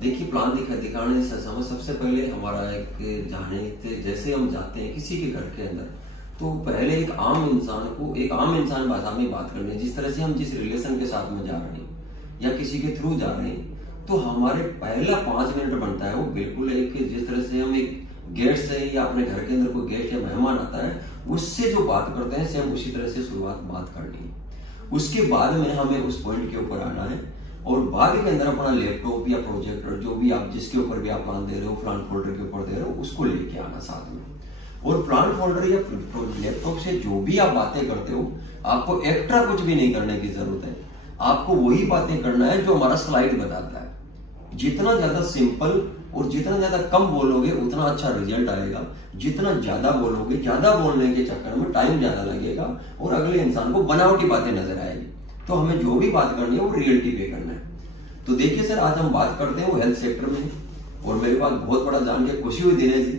देखिए, प्लान दिखाने से समय सबसे पहले हमारा एक जाने से, जैसे हम जाते हैं किसी के घर के अंदर, तो पहले एक आम इंसान भाषा में बात करनी है। जिस तरह से हम जिस रिलेशन के साथ में जा रहे हैं या किसी के थ्रू जा रहे हैं, तो हमारे पहला 5 मिनट बनता है वो बिल्कुल एक, जिस तरह से हम एक गेस्ट से या अपने घर के अंदर कोई गेस्ट या मेहमान आता है उससे जो बात करते हैं सेम उसी तरह से शुरुआत बात करनी है। उसके बाद में हमें उस पॉइंट के ऊपर आना है और बाद के अंदर अपना लैपटॉप या प्रोजेक्टर जो भी आप जिसके ऊपर भी आप प्लान दे रहे हो, प्लान फोल्डर के ऊपर दे रहे हो, उसको लेके आना साथ में। और प्लान फोल्डर या लैपटॉप से जो भी आप बातें करते हो, आपको एक्स्ट्रा कुछ भी नहीं करने की जरूरत है। आपको वही बातें करना है जो हमारा स्लाइड बताता है। जितना ज्यादा सिंपल और जितना ज्यादा कम बोलोगे उतना अच्छा रिजल्ट आएगा। जितना ज्यादा बोलोगे, ज्यादा बोलने के चक्कर में टाइम ज्यादा लगेगा और अगले इंसान को बनावटी बातें नजर आएगी। तो हमें जो भी बात करनी है वो रियलिटी पे करना है। तो देखिए सर, आज हम बात करते हैं वो हेल्थ सेक्टर में, और मेरे पास बहुत बड़ा जान के खुशी हुई दिनेश जी,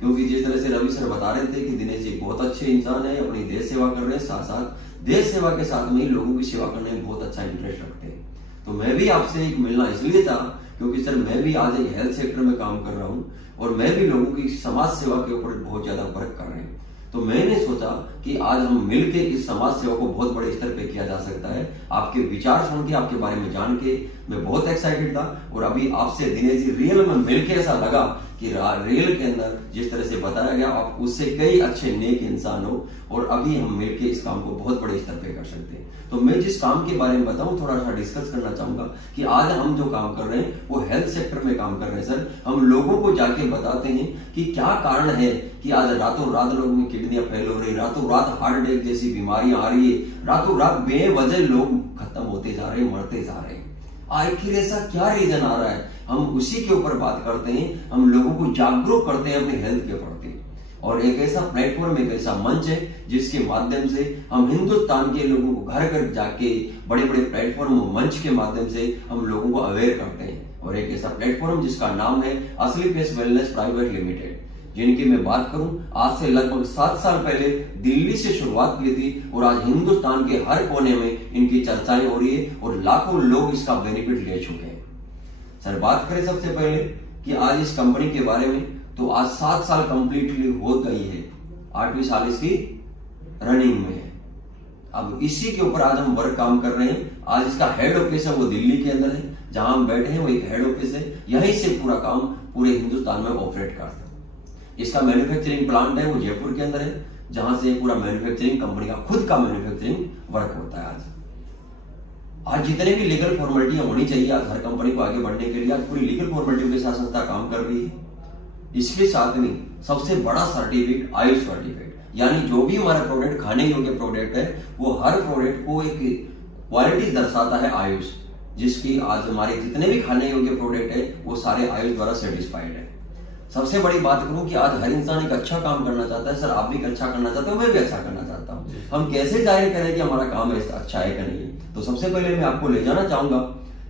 क्योंकि जिस तरह से रवि सर बता रहे थे कि दिनेश जी बहुत अच्छे इंसान है, अपनी देश सेवा कर रहे हैं, साथ साथ देश सेवा के साथ में ही लोगों की सेवा करने में बहुत अच्छा इंटरेस्ट रखते हैं। तो मैं भी आपसे एक मिलना इसलिए था क्योंकि सर मैं भी आज एक हेल्थ सेक्टर में काम कर रहा हूं और मैं भी लोगों की समाज सेवा के ऊपर बहुत ज्यादा वर्क कर रहे हैं। तो मैंने सोचा कि आज हम मिलके इस समाज सेवा को बहुत बड़े स्तर पे किया जा सकता है। आपके विचार सुन के, आपके बारे में जान के मैं बहुत एक्साइटेड था। और अभी आपसे दिनेश जी रियल में मिलके ऐसा लगा कि रियल के अंदर जिस तरह से बताया गया, आप उससे कई अच्छे नेक इंसान हो और अभी हम मिलके इस काम को बहुत बड़े स्तर पे कर सकते हैं। तो मैं जिस काम के बारे में बताऊं, थोड़ा सा डिस्कस करना चाहूंगा कि आज हम जो काम कर रहे हैं वो हेल्थ सेक्टर में काम कर रहे हैं। सर, हम लोगों को जाके बताते हैं कि क्या कारण है कि आज रातों रात लोगों में किडनियां फेल हो रही, रातों रात हार्ट अटैक जैसी बीमारियां आ रही है, रातों रात बेवजह लोग खत्म होते जा रहे हैं, मरते जा रहे हैं। आखिर ऐसा क्या रीजन आ रहा है? हम उसी के ऊपर बात करते हैं, हम लोगों को जागरूक करते हैं अपनी हेल्थ के प्रति। और एक ऐसा प्लेटफॉर्म, एक ऐसा मंच है जिसके माध्यम से हम हिंदुस्तान के लोगों को घर घर जाके बड़े बड़े प्लेटफॉर्म मंच के माध्यम से हम लोगों को अवेयर करते हैं। और एक ऐसा प्लेटफॉर्म जिसका नाम है असली फेस वेलनेस प्राइवेट लिमिटेड, जिनकी मैं बात करूं, आज से लगभग 7 साल पहले दिल्ली से शुरुआत की थी और आज हिंदुस्तान के हर कोने में इनकी चर्चाएं हो रही है और लाखों लोग इसका बेनिफिट ले चुके हैं। सर, बात करें सबसे पहले कि आज इस कंपनी के बारे में, तो आज 7 साल कंप्लीटली हो गई है, 8वीं साल इसकी रनिंग में है। अब इसी के ऊपर आज हम वर्क काम कर रहे हैं। आज इसका हेड ऑफिस है वो दिल्ली के अंदर है, जहां हम बैठे हैं वो एक हेड ऑफिस है। यहीं से पूरा काम पूरे हिंदुस्तान में ऑपरेट करता है। इसका मैन्युफैक्चरिंग प्लांट है वो जयपुर के अंदर है, जहां से पूरा मैन्युफैक्चरिंग कंपनी का खुद का मैन्युफैक्चरिंग वर्क होता है। आज जितने भी लीगल फॉर्मेलिटियां होनी चाहिए आज हर कंपनी को आगे बढ़ने के लिए, आज पूरी लीगल फॉर्मेलिटी के साथ संस्था काम कर रही है। इसके साथ में सबसे बड़ा सर्टिफिकेट आयुष सर्टिफिकेट, यानी जो भी हमारा प्रोडक्ट खाने योग्य प्रोडक्ट है वो हर प्रोडक्ट को एक क्वालिटी दर्शाता है आयुष, जिसकी आज हमारे जितने भी खाने योग्य प्रोडक्ट है वो सारे आयुष द्वारा सर्टिफाइड है। सबसे बड़ी बात करूं कि आज हर इंसान एक अच्छा काम करना चाहता है। सर, आप भी अच्छा करना चाहते हो, मैं भी अच्छा करना चाहता हूं। हम कैसे जाहिर करें कि हमारा काम अच्छा है कि नहीं? तो सबसे पहले मैं आपको ले जाना चाहूंगा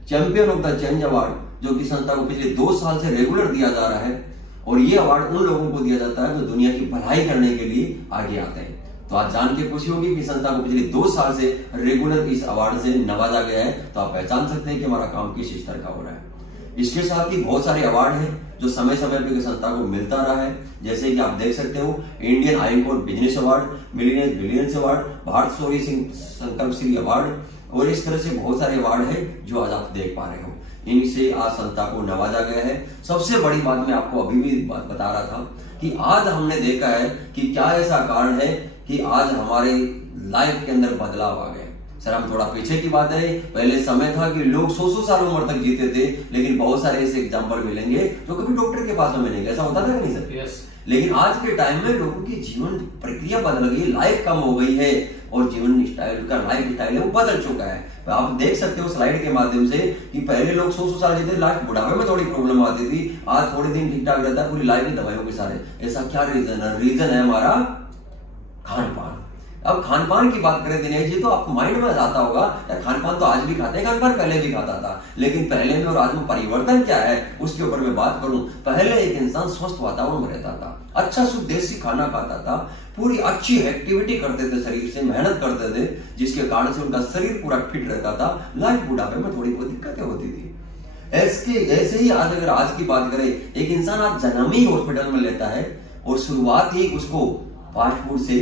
champion of the change award, जो कि संस्था को पिछले 2 साल से रेगुलर दिया जा रहा है। और ये अवार्ड उन लोगों को दिया जाता है जो दुनिया की भलाई करने के लिए आगे आते हैं। तो आज जान के खुशी होगी कि संस्था को पिछले 2 साल से रेगुलर इस अवार्ड से नवाजा गया है। तो आप पहचान सकते हैं कि हमारा काम किस स्तर का हो रहा है। इसके साथ ही बहुत सारे अवार्ड हैं जो समय समय पर संस्था को मिलता रहा है, जैसे कि आप देख सकते हो इंडियन आईकोर business award, million billions award, Bharat Shaurya Sankalp Shri award, और इस तरह से बहुत सारे अवार्ड हैं जो आज आप देख पा रहे हो। इनसे आज संस्था को नवाजा गया है। सबसे बड़ी बात मैं आपको अभी भी बता रहा था कि आज हमने देखा है कि क्या ऐसा कारण है कि आज हमारे लाइफ के अंदर बदलाव आ गया। सर, हम थोड़ा पीछे की बात है, पहले समय था कि लोग 100 साल उम्र तक जीते थे, लेकिन बहुत सारे ऐसे एग्जाम्पल मिलेंगे जो कभी डॉक्टर के पास में मिलेंगे। ऐसा होता था कि नहीं सर? yes. लेकिन आज के टाइम में लोगों की जीवन प्रक्रिया बदल गई, लाइफ कम हो गई है और जीवन स्टाइल का लाइफ स्टाइल है वो बदल चुका है। तो आप देख सकते हो स्लाइड के माध्यम से कि पहले लोग 100 साल जीते, लास्ट बुढ़ापे में थोड़ी प्रॉब्लम आती थी, आज थोड़े दिन ठीक ठाक रहता है, पूरी लाइफ ही दवाइयों के सारे। ऐसा क्या रीजन है? रीजन है हमारा खान पान। अब खान पान की बात करें दिनेश जी, तो आपको माइंड में आता होगा यार खान पान तो आज भी खाते हैं, खान पान पहले भी खाता था, लेकिन पहले में और आज में परिवर्तन क्या है उसके ऊपर मैं बात करूं। पहले एक इंसान स्वस्थ वातावरण में रहता था, अच्छा शुद्ध देसी खाना खाता था, पूरी अच्छी एक्टिविटी करते थे, शरीर से मेहनत करते थे, जिसके कारण से उनका शरीर पूरा फिट रहता था। लाइफ बुढ़ापे में थोड़ी बहुत दिक्कतें होती थी, ऐसे ही आज अगर आज की बात करें, एक इंसान आज जन्म ही हॉस्पिटल में लेता है और शुरुआत ही उसको फास्ट फूड से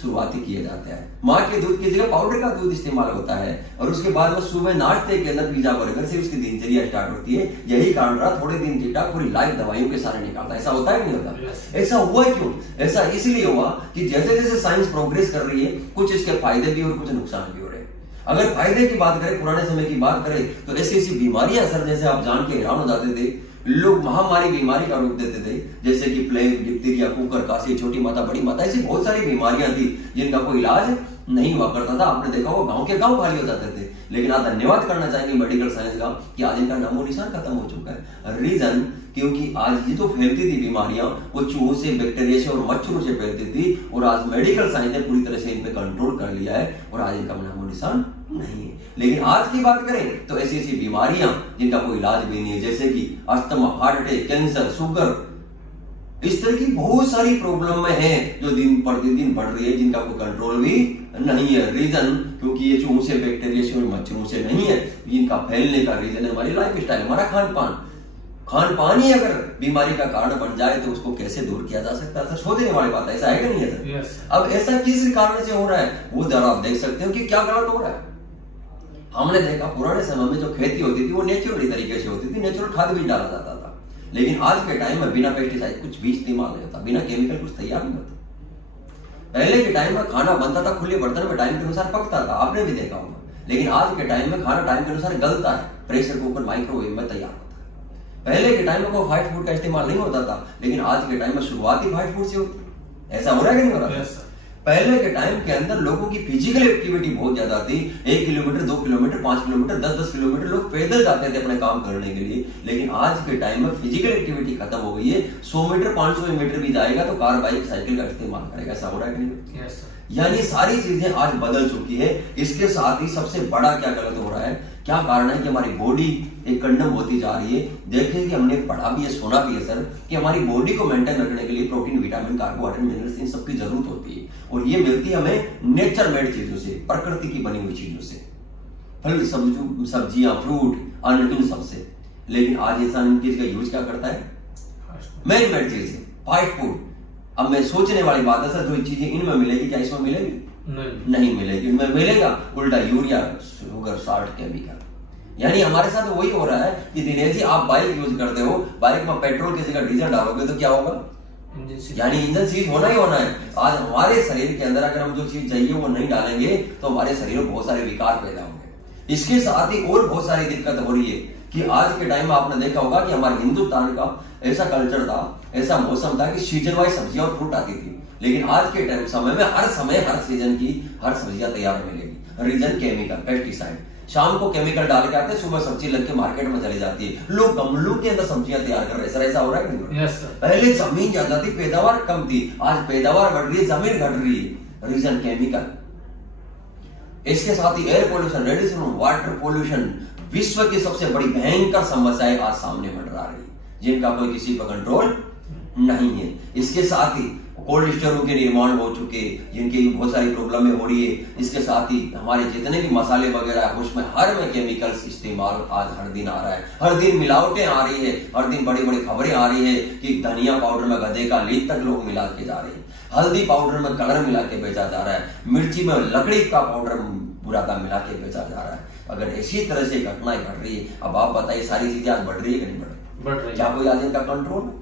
शुरुआत ही किया जाता है। माँ के दूध की जगह पाउडर का दूध इस्तेमाल होता है और उसके बाद में सुबह नाश्ते के अंदर पिज्जा बर्गर से उसकी दिनचर्या स्टार्ट होती है। यही कारण रहा थोड़े दिन जीता पूरी लाइफ दवाइयों के सारे निकालता है। ऐसा होता है कि नहीं होता? ऐसा हुआ क्यों? ऐसा इसलिए हुआ कि जैसे जैसे साइंस प्रोग्रेस कर रही है, कुछ इसके फायदे भी और कुछ नुकसान भी हो रहे हैं। अगर फायदे की बात करें, पुराने समय की बात करें, तो ऐसी ऐसी बीमारियां सर जैसे आप जान के हैरान हो जाते थे, लोग महामारी बीमारी का रूप देते थे, जैसे कि प्लेग, डिप्थीरिया, कुकर काशी, छोटी माता, बड़ी माता, ऐसी बहुत सारी बीमारियां थी जिनका कोई इलाज नहीं हुआ करता था। आपने देखा होगा गांव के गांव खाली हो जाते थे। लेकिन आज धन्यवाद करना चाहेंगे मेडिकल साइंस का कि आज इनका नामो निशान खत्म हो चुका है। रीजन क्योंकि आज ये जो फैलती थी बीमारियां, वो चूहों से, बैक्टीरिया से और मच्छरों से फैलती थी और आज मेडिकल साइंस ने पूरी तरह से इन पे कंट्रोल कर लिया है और आज इनका नामो निशान नहीं है। लेकिन आज की बात करें तो ऐसी ऐसी बीमारियां जिनका कोई इलाज भी नहीं है, जैसे कि asthma, heart attack, cancer, sugar, इस तरह की बहुत सारी प्रॉब्लम में है जो दिन प्रतिदिन बढ़ रही है, जिनका कोई कंट्रोल भी नहीं है। रीजन क्योंकि ये चूहों से, बैक्टीरिया से और मच्छरों से नहीं है। इनका फैलने का रीजन है हमारी लाइफ स्टाइल, हमारा खान पान। खान पान ही अगर बीमारी का कारण बन जाए तो उसको कैसे दूर किया जा सकता है? सर सोचने वाली बात है, ऐसा है कि नहीं है सर? yes. अब ऐसा किस कारण से हो रहा है वो जरा आप देख सकते हो कि क्या गलत हो रहा है। हमने देखा पुराने समय में जो खेती होती थी वो नेचुरली तरीके से होती थी, नेचुरल खाद भी डाला जाता था। लेकिन आज के टाइम में बिना पेस्टिसाइड कुछ भी इस्तेमाल नहीं होता, बिना केमिकल कुछ तैयार नहीं होता। पहले के टाइम में खाना बनता था खुले बर्तन में, टाइम के अनुसार पकता था, आपने भी देखा होगा। लेकिन आज के टाइम में खाना टाइम के अनुसार गलता है, प्रेशर कुकर, माइक्रोवेव में तैयार होता है। पहले के टाइम में कोई फास्ट फूड का इस्तेमाल नहीं होता था, लेकिन आज के टाइम में शुरुआत ही फास्ट फूड से होती है। ऐसा हो रहा है कि नहीं हो रहा? yes, पहले के टाइम के अंदर लोगों की फिजिकल एक्टिविटी बहुत ज्यादा थी। 1 किलोमीटर, 2 किलोमीटर, 5 किलोमीटर, 10-10 किलोमीटर लोग पैदल जाते थे अपने काम करने के लिए। लेकिन आज के टाइम में फिजिकल एक्टिविटी खत्म हो गई है। 100 मीटर, 500 मीटर भी जाएगा तो कार, बाइक, साइकिल का इस्तेमाल करेगा। ऐसा हो रहा है कि नहीं? yes, यानी सारी चीजें आज बदल चुकी है। इसके साथ ही सबसे बड़ा क्या गलत हो रहा है, क्या कारण है कि हमारी बॉडी एक कंडम होती जा रही है। देखें कि हमने पढ़ा भी है, सुना भी है सर, कि हमारी बॉडी को मेंटेन रखने के लिए प्रोटीन, विटामिन, कार्बोहाइड्रेट, मिनरल्स, इन सबकी जरूरत होती है। और ये मिलती है हमें नेचर मेड चीजों से, प्रकृति की बनी हुई चीजों से, फल, सब्जियां, फ्रूट, अन्न, इन सबसे। लेकिन आज इंसान इन चीज का यूज क्या करता है? मैन मेड चीज है, फास्ट फूड। अब मैं सोचने वाली बात है सर, जो चीजें इनमें मिलेगी क्या इसमें मिलेगी? नहीं मिलेगी। इनमें मिलेगा उल्टा यूरिया, शुगर, साल्ट, केमिकल। यानी हमारे साथ वही हो रहा है कि दिनेश जी आप बाइक यूज करते हो, बाइक में पेट्रोल की जगह डीजल डालोगे तो क्या होगा? यानी इंजन सीज होना ही होना है। आज हमारे शरीर के अंदर अगर हम जो चीज चाहिए वो नहीं डालेंगे तो हमारे शरीर में बहुत सारे विकार पैदा होंगे। इसके साथ ही और बहुत सारी दिक्कत हो रही है कि आज के टाइम में आपने देखा होगा कि हमारे हिंदुस्तान का ऐसा कल्चर था, ऐसा मौसम था कि सीजन वाइज सब्जियां और फ्रूट आती थी। लेकिन आज के टाइम समय में हर समय हर सीजन की हर सब्जियां तैयार मिलेगी। Reason chemical, pesticide. शाम को केमिकल डाल के आते हैं, सुबह सब्जी लग के मार्केट में चली जाती है। लोग गमलों के अंदर सब्जियां तैयार कर रहे हैं। सर ऐसा हो रहा है कि नहीं? yes, पहले जमीन ज्यादा थी, पैदावार कम थी, आज पैदावार बढ़ रही है, जमीन घट रही है। Reason chemical. इसके साथ ही air pollution, radiation, water pollution विश्व की सबसे बड़ी भयंकर समस्याएं आज सामने मंडरा रही है, जिनका कोई किसी पर कंट्रोल नहीं है। इसके साथ ही कोल्ड स्टोरों के निर्माण हो चुके, जिनकी बहुत सारी प्रॉब्लमें हो रही है। इसके साथ ही हमारे जितने भी मसाले वगैरह है उसमें हर में केमिकल्स इस्तेमाल आज हर दिन आ रहा है, हर दिन मिलावटें आ रही है, हर दिन बड़ी बड़ी खबरें आ रही है कि धनिया पाउडर में गधे का लीद तक लोग मिला के जा रहे हैं, हल्दी पाउडर में कलर मिला के बेचा जा रहा है, मिर्ची में लकड़ी का पाउडर बुरादा मिला के बेचा जा रहा है। अगर इसी तरह से घटनाएं घट रही है, अब आप बताइए सारी चीजें आज बढ़ रही है कि नहीं बढ़ रही? क्या कोई आज इनका कंट्रोल?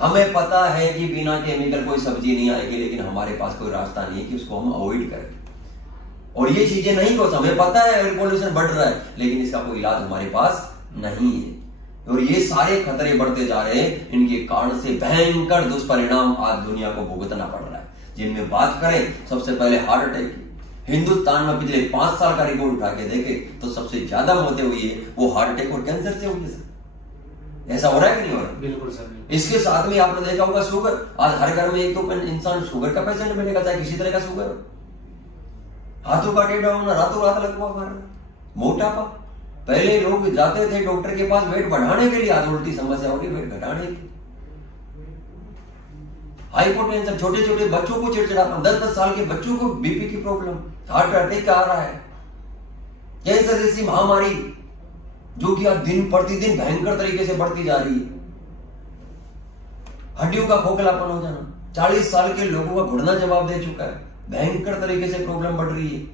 हमें पता है कि बिना केमिकल कोई सब्जी नहीं आएगी, लेकिन हमारे पास कोई रास्ता नहीं है कि उसको हम अवॉइड करें। और ये चीजें नहीं को हमें पता है एयर पोल्यूशन बढ़ रहा है, लेकिन इसका कोई इलाज हमारे पास नहीं है। और ये सारे खतरे बढ़ते जा रहे हैं। इनके कारण से भयंकर दुष्परिणाम आज दुनिया को भुगतना पड़ रहा है, जिनमें बात करें सबसे पहले हार्ट अटैक की। हिंदुस्तान में पिछले 5 साल का रिकॉर्ड उठा के देखे तो सबसे ज्यादा मौतें हुई है वो हार्ट अटैक और कैंसर से हुई है। ऐसा हो रहा है कि नहीं हो रहा? बिल्कुल सर। इसके साथ में आपने देखा होगा शुगर। आज हर घर में एक तो इंसान शुगर का पेशेंट मिलेगा, चाहे किसी तरह का शुगर। हाथों का टेढ़ा होना, रातों रात लगवा मारना, मोटापा। पहले लोग जाते थे डॉक्टर के पास वेट बढ़ाने के लिए, आज उल्टी समस्या हो रही वेट घटाने की। हाइपोटेंशन, छोटे छोटे बच्चों को चिड़चिड़ापन, 10-10 साल के बच्चों को बीपी की प्रॉब्लम, हार्ट अटैक का आ रहा है, कैंसर जैसी महामारी। जो कि आज दिन प्रतिदिन भयंकर तरीके से बढ़ती जा रही है। हड्डियों का खोखलापन हो जाना, 40 साल के लोगों का घुटना जवाब दे चुका है, भयंकर तरीके से प्रॉब्लम बढ़ रही है।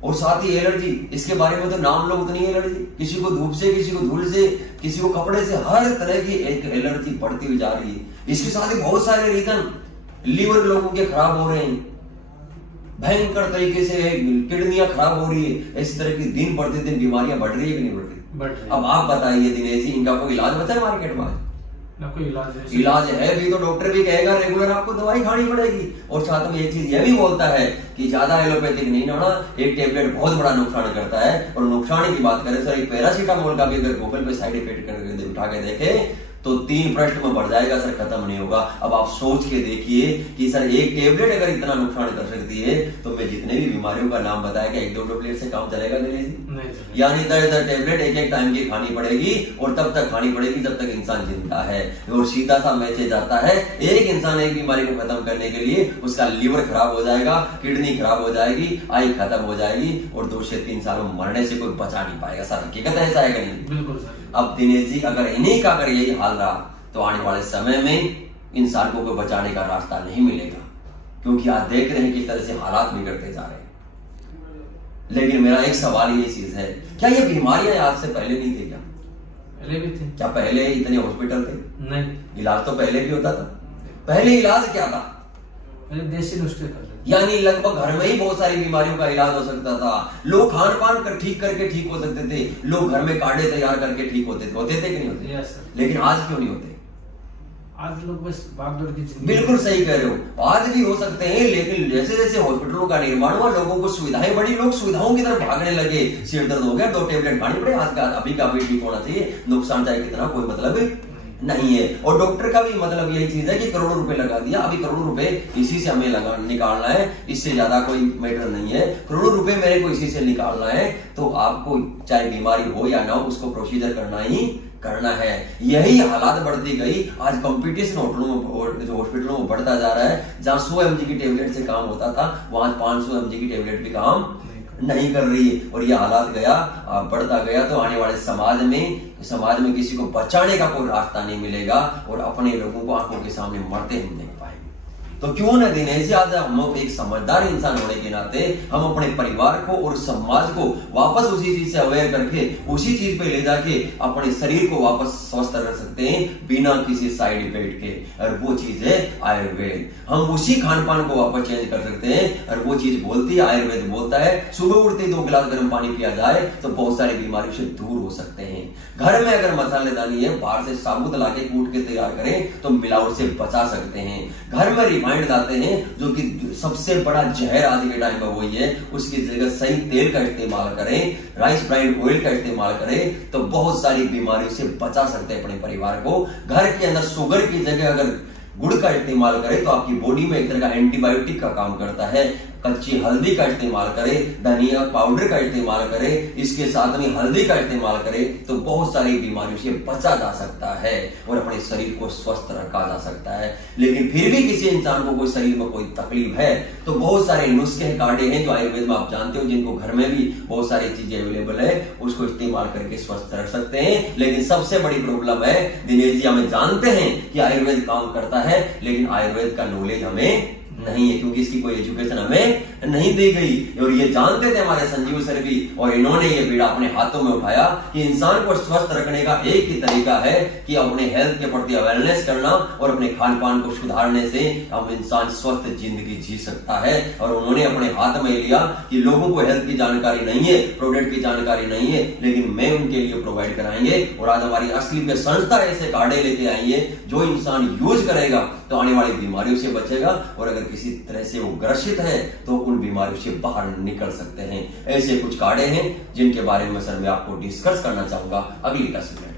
और साथ ही एलर्जी, इसके बारे में तो नाम लो उतनी एलर्जी, किसी को धूप से, किसी को धूल से, किसी को कपड़े से, हर तरह की एक एलर्जी बढ़ती हुई जा रही है। इसके साथ ही बहुत सारे रीजन, लीवर लोगों के खराब हो रहे हैं, भयंकर तरीके से किडनियां खराब हो रही है। इस तरह की दिन प्रतिदिन बीमारियां बढ़ रही है कि नहीं बढ़ रही? अब आप बताइए दिनेश जी, इनका कोई इलाज बताए मार्केट में? ना कोई इलाज है भी तो डॉक्टर भी कहेगा रेगुलर आपको दवाई खानी पड़ेगी। और साथ में एक चीज यह भी बोलता है कि ज्यादा एलोपैथिक नहीं लेना, एक टेबलेट बहुत बड़ा नुकसान करता है। और नुकसान की बात करें सर, एक पैरासीटामोल का भी अगर गूगल पे साइड इफेक्ट करके उठा के देखे तो 3 पृष्ठ में बढ़ जाएगा सर, खत्म नहीं होगा। अब आप सोच के देखिए कि सर एक टेबलेट अगर इतना नुकसान कर सकती है तो मैं जितने भी बीमारियों का नाम बताया कि 1-2 टेबलेट से काम चलेगा नहीं। यानी 10 टेबलेट एक टाइम की खानी पड़ेगी और तब तक खानी पड़ेगी जब तक इंसान जिंदा है। और सीधा सा मैसेज आता है, एक इंसान एक बीमारी को खत्म करने के लिए उसका लीवर खराब हो जाएगा, किडनी खराब हो जाएगी, आई खत्म हो जाएगी और 2 से 3 साल में मरने से कोई बचा नहीं पाएगा। सर हकीकत ऐसा है कि नहीं? बिल्कुल सर। अब दिनेश जी, अगर इन्हीं का अगर यही हाल रहा तो आने वाले समय में इंसान को बचाने का रास्ता नहीं मिलेगा, क्योंकि आज देख रहे हैं किस तरह से हालात बिगड़ते जा रहे हैं। लेकिन मेरा एक सवाल ये चीज है, क्या ये बीमारियां आज से पहले नहीं थी? क्या पहले भी थी? क्या पहले इतने हॉस्पिटल थे? नहीं। इलाज तो पहले भी होता था। पहले इलाज क्या था? पहले देसी नुस्खे था, यानी लगभग घर में ही बहुत सारी बीमारियों का इलाज हो सकता था। लोग खान पान कर ठीक करके ठीक हो सकते थे, लोग घर में काढ़े तैयार करके ठीक होते थे कि नहीं होते? लेकिन आज क्यों नहीं होते? आज लोग बस भागदौड़ की जिंदगी। बिल्कुल सही कह रहे हो, आज भी हो सकते हैं, लेकिन जैसे जैसे हॉस्पिटलों का निर्माण हुआ, लोगों को सुविधाएं बढ़ी, लोग सुविधाओं की तरफ भागने लगे। सिर दर्द हो गया, 2 टेबलेट खानी पड़े, आज का अभी का भी ठीक होना चाहिए, नुकसान चाहे कितना कोई मतलब नहीं है। और डॉक्टर का भी मतलब यही चीज है कि करोड़ों रुपए लगा दिया, अभी करोड़ों रुपए इसी से हमें निकालना है, इससे ज्यादा कोई मैटर नहीं है। करोड़ों रुपए मेरे को इसी से निकालना है, तो आपको चाहे बीमारी हो या ना हो उसको प्रोसीजर करना है। यही हालात बढ़ती गई। आज कंपटीशन हॉस्पिटलों में बढ़ता जा रहा है। जहां 100 mg की टेबलेट से काम होता था, वहां 500 mg की टेबलेट भी काम नहीं कर रही है। और यह हालात बढ़ता गया तो आने वाले समाज में किसी को बचाने का कोई रास्ता नहीं मिलेगा और अपने लोगों को आंखों के सामने मरते हम नहीं पाएंगे। तो क्यों न दिनेश जी, आज हम एक समझदार इंसान होने के नाते हम अपने परिवार को और समाज को वापस उसी चीज से अवेयर करके उसी चीज पे ले जाके अपने शरीर को वापस स्वस्थ रख सकते हैं बिना किसी साइड इफेक्ट के। और वो चीज है आयुर्वेद। हम उसी खान पान को वापस चेंज कर सकते हैं। और वो चीज बोलती है, आयुर्वेद बोलता है, सुबह उठते 2 गिलास गर्म पानी पिया जाए तो बहुत सारी बीमारियों से दूर हो सकते हैं। घर में अगर मसालेदानी है, बाहर से साबुत लाके कूट के तैयार करें तो मिलावट से बचा सकते हैं। घर में रिफाइंड लाते हैं, जो कि सबसे बड़ा जहर आज के टाइम में वही है, उसकी जगह सही तेल का इस्तेमाल करें, राइस ब्राइन ऑयल का इस्तेमाल करें तो बहुत सारी बीमारियों से बचा सकते हैं अपने परिवार को। घर के अंदर शुगर की जगह अगर गुड़ का इस्तेमाल करें तो आपकी बॉडी में एक तरह का एंटीबायोटिक का काम करता है। कच्ची हल्दी का इस्तेमाल करें, धनिया पाउडर का इस्तेमाल करें, इसके साथ में हल्दी का इस्तेमाल करें तो बहुत सारी बीमारियों से बचा जा सकता है और अपने शरीर को स्वस्थ रखा जा सकता है। लेकिन फिर भी किसी इंसान को कोई शरीर में कोई तकलीफ है तो बहुत सारे नुस्खे काढ़े हैं जो आयुर्वेद में आप जानते हो, जिनको घर में भी बहुत सारी चीजें अवेलेबल है, उसको इस्तेमाल करके स्वस्थ रख सकते हैं। लेकिन सबसे बड़ी प्रॉब्लम है दिनेश जी, हमें जानते हैं कि आयुर्वेद काम करता है, लेकिन आयुर्वेद का नॉलेज हमें नहीं है, क्योंकि इसकी कोई एजुकेशन हमें नहीं दी गई। और ये जानते थे हमारे संजीव सर भी, और इन्होंने ये बीड़ा अपने हाथों में उठाया कि इंसान को स्वस्थ रखने का एक ही तरीका है कि अपने हेल्थ के प्रति अवेयरनेस करना और अपने खान पान को सुधारने से हम इंसान स्वस्थ जिंदगी जी सकता है। और उन्होंने अपने हाथ में लिया कि लोगों को हेल्थ की जानकारी नहीं है, प्रोडक्ट की जानकारी नहीं है, लेकिन मैं उनके लिए प्रोवाइड कराएंगे। और आज हमारी असली में संस्था ऐसे काढ़े लेके आई है जो इंसान यूज करेगा तो आने वाली बीमारियों से बचेगा, और अगर किसी तरह से वो ग्रसित है तो उन बीमारियों से बाहर निकल सकते हैं। ऐसे कुछ काढ़े हैं जिनके बारे में सर मैं आपको डिस्कस करना चाहूंगा अगली 10 मिनट।